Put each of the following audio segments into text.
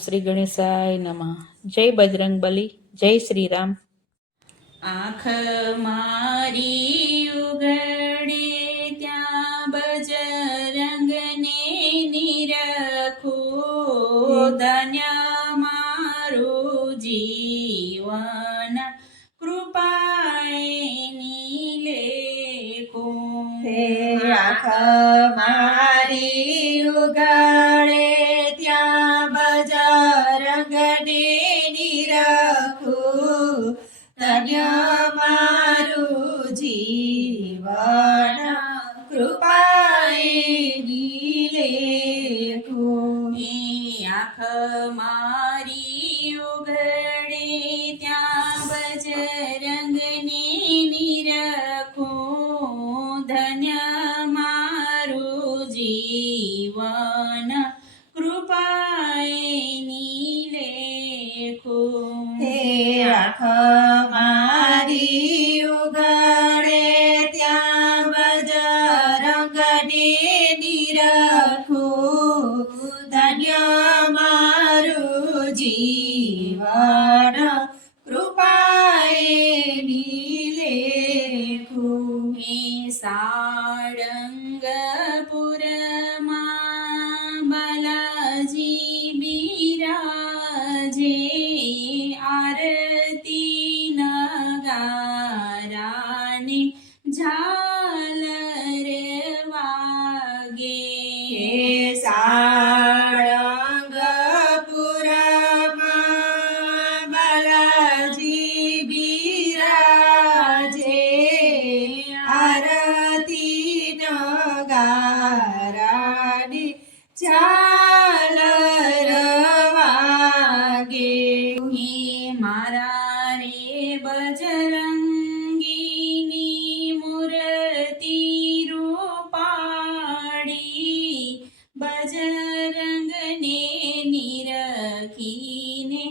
શ્રી ગણેશાય નમઃ. જય બજરંગબલી, જય શ્રી રામ. આંખ મારી ઉઘડે ત્યાં બજરંગને નિરખું, ધન્ય મારું જીવન કૃપાએની લેખું. આંખ મારી ઉઘડે ત્યાં બજરંગને નિરખું, ધન્ય મારું જીવન કૃપાએની લેખું. આંખ મારી ઉઘડે ત્યાં બજરંગને નિરખું, ધન્ય મારું જીવન કૃપાએની લેખું. આંખ મારી ઉઘડે ત્યાં બજરંગને નિરખું, ધન્ય મારું જીવન કૃપાએની લેખું. સાળંગપુરમાં બાલાજી બિરાજે, આરતી નગારાને ઝાલર વાગે. સાળંગપુરમાં બાલાજી બિરાજે, આરતી નગારાને ઝાલર વાગે. મારા રે બજરંગીની મૂર્તિ રૂપાળી, બજરંગને નિરખીને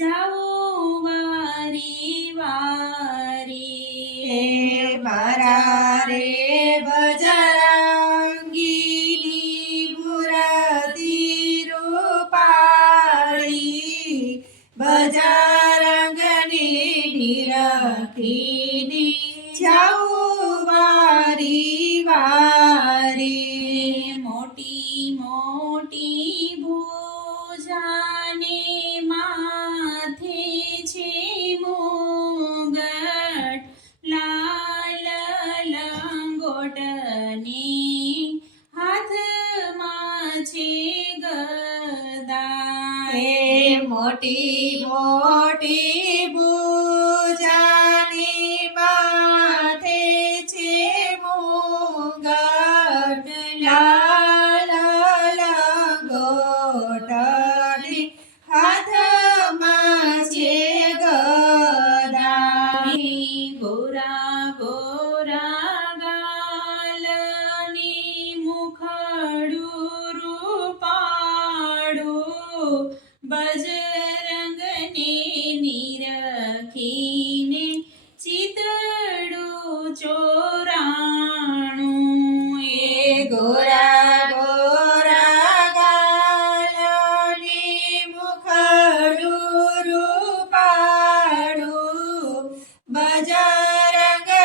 જાઉં વારી વારી. મારા રે બજરંગીની મૂર્તિ રૂપાળી, બજરંગને નિરખીને જાઉં વારી વારી. મોટી મોટી ભુજાને માથે છે મુગટ, લાલ લંગોટને હાથમાં છે ગદા. મોટી મોટી ભુજાની માથે છે મુગટ, લાલ લંગોટને હાથમાં છે ગદા. ગોરા ગોરા ગાલની મુખડું રૂપાળું, બજરંગને નિરખીને ચિતડું ચોરાણું. ગોરા ગોરા ગાલની મુખડું રૂપાળું, બજરંગને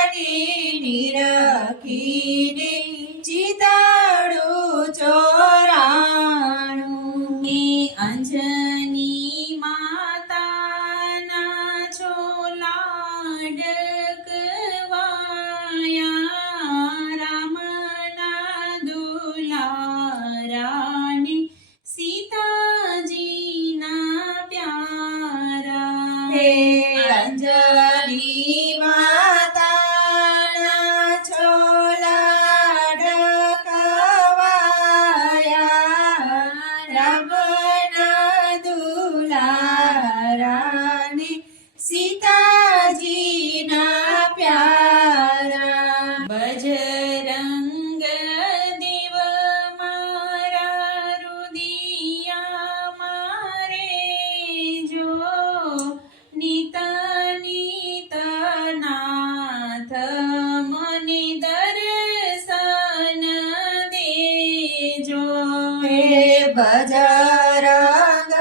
નિરખીને ચિતડું ચોરાણું. અંજની માતાના છોલાડકવાયા, રામના દુલારાને સીતાજીના પ્યારા. અંજની માતાના છોલાડકવાયા, રામના દુલારાને સીતાજીના પ્યારા. બજરંગ દેવ મારા રુદિયા મારે જો, નિત નિત નાથ મને દર્શન દેજો. બજરંગ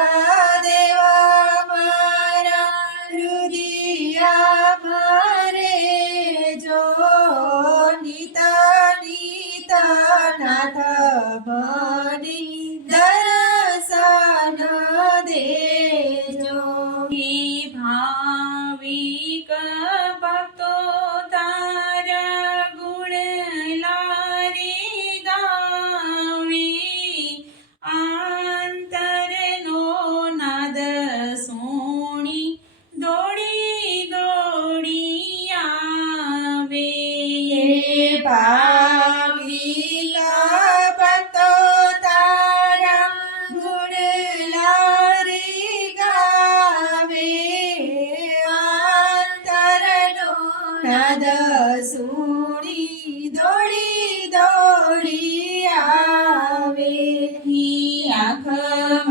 ભાવિક ભક્તો તારા ગુણ લારી ગાવે અંતરનો નાદ સુણી દોડી દોડી આવે આંખ